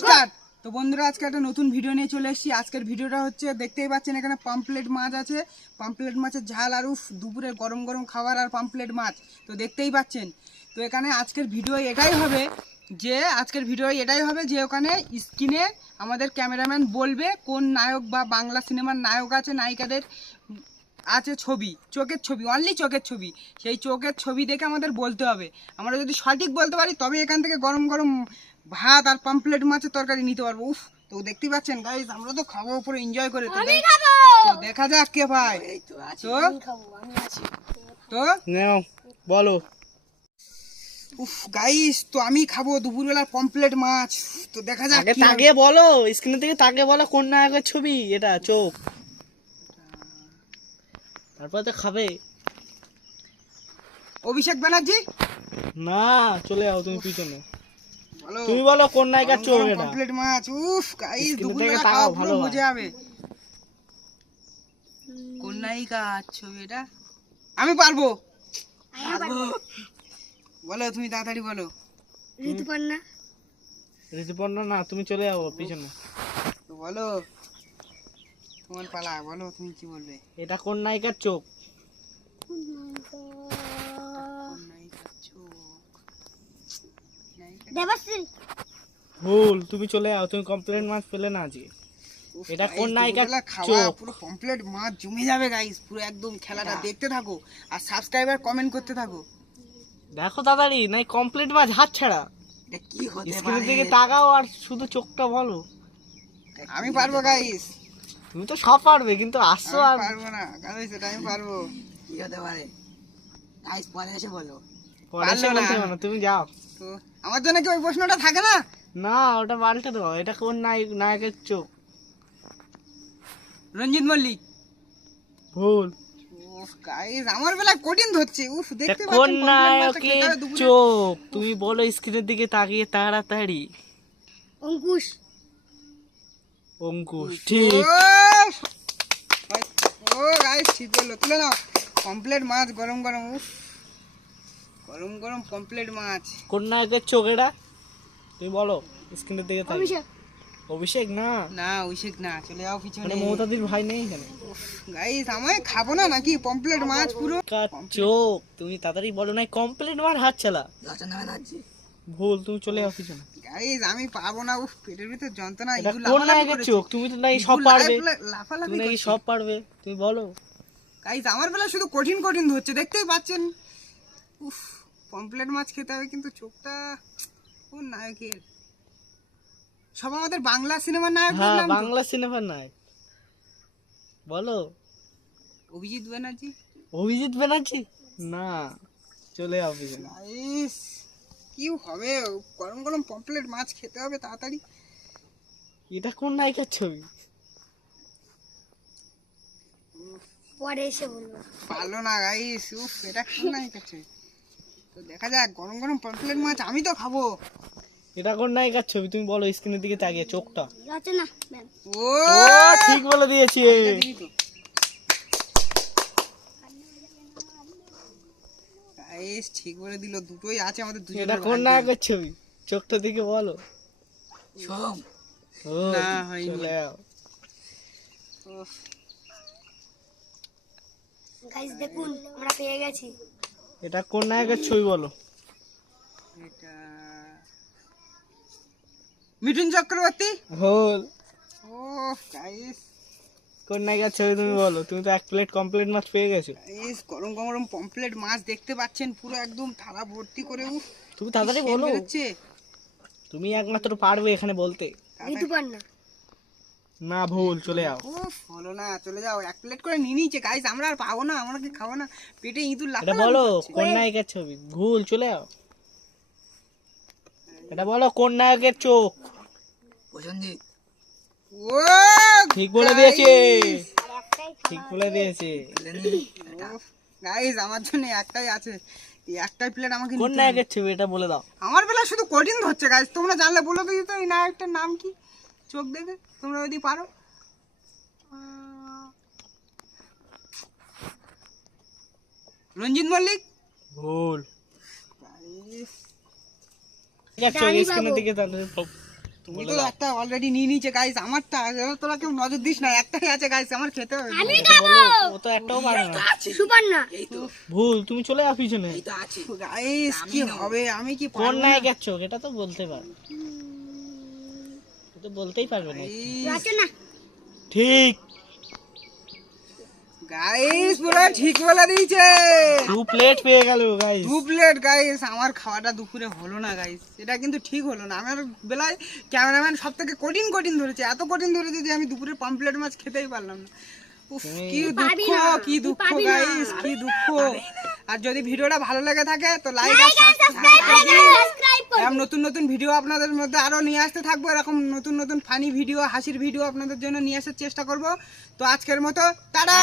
Start. তো বন্ধুরা আজকে একটা নতুন ভিডিও নিয়ে চলে এসেছি। আজকের ভিডিওটা হচ্ছে দেখতেই পাচ্ছেন এখানে পাম্পলেট মাছ আছে। পাম্পলেট মাছের ঝাল আর দুপুরে গরম গরম খাবার আর পাম্পলেট মাছ তো দেখতেই পাচ্ছেন। তো এখানে আজকের ভিডিও এটাই হবে যে ওখানে স্ক্রিনে আমাদের ক্যামেরাম্যান বলবে কোন নায়ক বা বাংলা সিনেমার নায়ক আছে, নায়িকাদের আছে ছবি, চোখের ছবি, অনলি চোখের ছবি। সেই চোখের ছবি দেখে আমাদের বলতে হবে। আমরা যদি সঠিক বলতে পারি তবে এখান থেকে গরম গরম ভাত আর পাম্পলেট মাছের তরকারি নিতে পারবো। উফ, তো দেখতেই পাচ্ছেন গাইস, আমরা তো খাবো, পুরো এনজয় করে। তো দেখা যাক কে ভাই। তো নাও বলো। উফ গাইস, তো আমি খাবো দুপুরবেলা পাম্পলেট মাছ। তো দেখা যাক আগে কি তাকে বলো, স্ক্রিনের থেকে তাকে বলো কোন নায়কের ছবি এটা, চোখ। তারপর তো খাবে। অভিষেক ব্যানার্জি না, চলে যাও তুমি পিছনে। বলো, তুমি বলো কোন নায়িকার চোখ এটা। পাম্পলেট মাছ। উফ গাইস, স্ক্রিনের দুপুরবেলা থেকে খাওয়া তাকাও, পুরো ভালো মজা হবে। কোন নায়িকার ছবি এটা? আমি পারবো। বলো, তুমি তাড়াতাড়ি বলো। ঋতুপর্ণা। ঋতুপর্ণা না, তুমি চলে যাও পিছনে। তো বলো, তোমার পালা, বলো তুমি কি বলবে। এটা কোন নায়িকার চোখ? কোন নায়িকার চোখ? ভুল, তুমি চলে যাও, তুমি কমপ্লেন মাছ পেলে না আজকে। উফ, এটা guys, কোন নায়িকার দুপুরবেলা খাওয়া চোখ? পুরো কমপ্লিট মাছ জমে যাবে গাইস। পুরো একদম খেলাটা দেখতে থাকো আর সাবস্ক্রাইবার কমেন্ট করতে থাকো। দেখো তাড়াতাড়ি, নাই কমপ্লিট মাছ হাত ছাড়া। এটা কি হতে স্ক্রিনের পারে? দিকে তাকাও আর শুধু চোখটা বলো। আমি পারবো গাইস। তুমি তো সব পারবে, কিন্তু আসছো আর পারবো না গাইস, এটা আমি পারবো। কি হতে পারে গাইস? পরে এসে বলো। পরে এসে বলতে হবে না, তুমি যাও। তো আমার জন্য কি ওই প্রশ্নটা থাকে না? না, ওটা পাল্টে দাও। এটা কোন নায়কের চোখ? রঞ্জিত মল্লিক। ভুল। উফ গাইস, আমার বেলা কঠিন ধরছে। উফ, এটা দেখতে কোন পাচ্ছেন নায়কের চোখ? তুমি বলো স্ক্রিনের দিকে তাকিয়ে তাড়াতাড়ি। অঙ্কুশ। অঙ্কুশ, ঠিক। ও গাইস, ঠিক বললো। তুলে নাও কমপ্লিট মাছ গরম গরম। উফ, গরম গরম কমপ্লিট মাছ। কোন নায়কের চোখ এটা? তুমি বলো স্ক্রিনের দিকে তাকিয়ে। অভিষেক না, না অভিষেক না, চলে যাও পিছনে। মানে মমতাদির ভাই নেই এখানে। গাইস, আমায় খাবো না নাকি পমপ্লেট মাছ পুরো? চোখ, তুমি তাড়াতাড়ি বলো, নাই কমপ্লিট মার হাত চালা। ভুল, তুমি চলে যাও পিছনে। গাইস, আমি পাবো না। উফ, পেটের ভিতর যন্ত্রণা। এটা কোন নায়কের চোখ? তুমি তো নাকি সব পারবে, লাফালাফি তুমি নাকি সব পারবে, তুমি বলো। গাইস, আমার বেলা শুধু কঠিন কঠিন হচ্ছে, দেখতেই পাচ্ছেন। উফ, পমপ্লেট মাছ খেতে হবে, কিন্তু চোখটা কোন নায়কের? সব আমাদের বাংলা সিনেমার নায়ক। হ্যাঁ, বাংলা সিনেমার নায়ক। বলো। অভিজিৎ ব্যানার্জি। অভিজিৎ ব্যানার্জি না, চলে যাও পিছনে। গাইস, কি হবে? গরম গরম পমপ্লেট মাছ খেতে হবে তাড়াতাড়ি। এটা কোন নায়িকার ছবি? পরে এসে বলবো। পারলো না গাইস। উফ, এটা কোন নায়িকার ছবি? তো দেখা যাক, গরম গরম পমপ্লেট মাছ আমি তো খাবো। এটা কোন নায়িকার ছবি? তুমি বলো স্ক্রিনের দিকে তাকিয়ে, চোখটা। রচনা ম্যাম। ও ও, ঠিক বলে দিয়েছি। গাইস, ঠিক বলে দিল। দুটোই আছে আমাদের এটা দুজনের কোন ভাগ্যে। নায়কের ছবি? চোখটা দিকে বলো। সোম। ও, না, হয়নি। চলে যাও। উফ, গাইস দেখুন, আমরা পেয়ে গেছি। এটা কোন নায়কের ছবি বলো। এটা মিঠুন চক্রবর্তী। ভুল। ও গাইস, কোন নায়িকার ছবি তুমি বলো। তুমি তো এক প্লেট কমপ্লিট মাছ পেয়ে গেছো। গাইস, গরম গরম পমপ্লেট মাছ দেখতে পাচ্ছেন, পুরো একদম থালা ভর্তি করে। উফ, তুমি তাড়াতাড়ি কি বলো, বেরোচ্ছে। তুমি একমাত্র পারবে এখানে বলতে। ঋতুপর্ণা। না, ভুল, চলে যাও। উফ, হলো না, চলে যাও। এক প্লেট করে নিয়ে নিচ্ছে গাইস, আমরা আর পাবো না, আমরা কি খাবো না? পেটে ইঁদুর এটা লাফালাফি বলো করছে। কোন নায়কের ছবি। ভুল, চলে যাও। এটা বলো কোন নায়কের চোখ। প্রসেনজিৎ। ও, ঠিক বলে দিয়েছে, ঠিক বলে দিয়েছে। গাইস, আমার জন্য একটাই আছে, এই একটাই প্লেট আমাকে কোন নিতে হবে। নায়কের ছবি এটা বলে দাও। আমার বেলা শুধু কঠিন হচ্ছে গাইস, তোমরা জানলে বলে দিই তো এই নায়কটার নাম কি, চোখ দেখে তোমরা যদি পারো। রঞ্জিত মল্লিক। ভুল। গাইস, ঠিক আছে, স্ক্রিনের দিকে তাহলে তুমি তো একটা অলরেডি নিয়ে নিয়েছে গাইস, আমারটা তোরা কেউ নজর দিস না, একটাই আছে গাইস, আমার খেতে হবে। বলো, ও তো একটাও পারে না। সুপান্না। ভুল, তুমি চলে যাও পিছনে। গাইস কি হবে, আমি কি কোন পারবো না। নায়কের চোখ এটা তো বলতে পারবে, ও তো বলতেই পারবে না। রচনা। ঠিক, গাইস পুরো ঠিক বলে দিয়েছে। 2 প্লেট পেয়ে গেল গাইস। 2 plate guys. আমার খাওয়াটা দুপুরে হলো না গাইস, এটা কিন্তু ঠিক হলো না। আমার বেলায় ক্যামেরাম্যান সব থেকে কঠিন কঠিন ধরেছে, এত কঠিন ধরেছে যে আমি দুপুরে পাম্পলেট মাছ খেতেই পারলাম না। উফ, কি দুঃখ, কি দুঃখ গাইস, কি দুঃখ। আর যদি ভিডিওটা ভালো লেগে থাকে তো লাইক আর সাবস্ক্রাইব করে দিন। এরকম নতুন নতুন ভিডিও আপনাদের মধ্যে আরো নিয়ে আসতে থাকবো, এরকম নতুন নতুন ফানি ভিডিও, হাসির ভিডিও আপনাদের জন্য নিয়ে আসার চেষ্টা করব। তো আজকের মতো টাটা।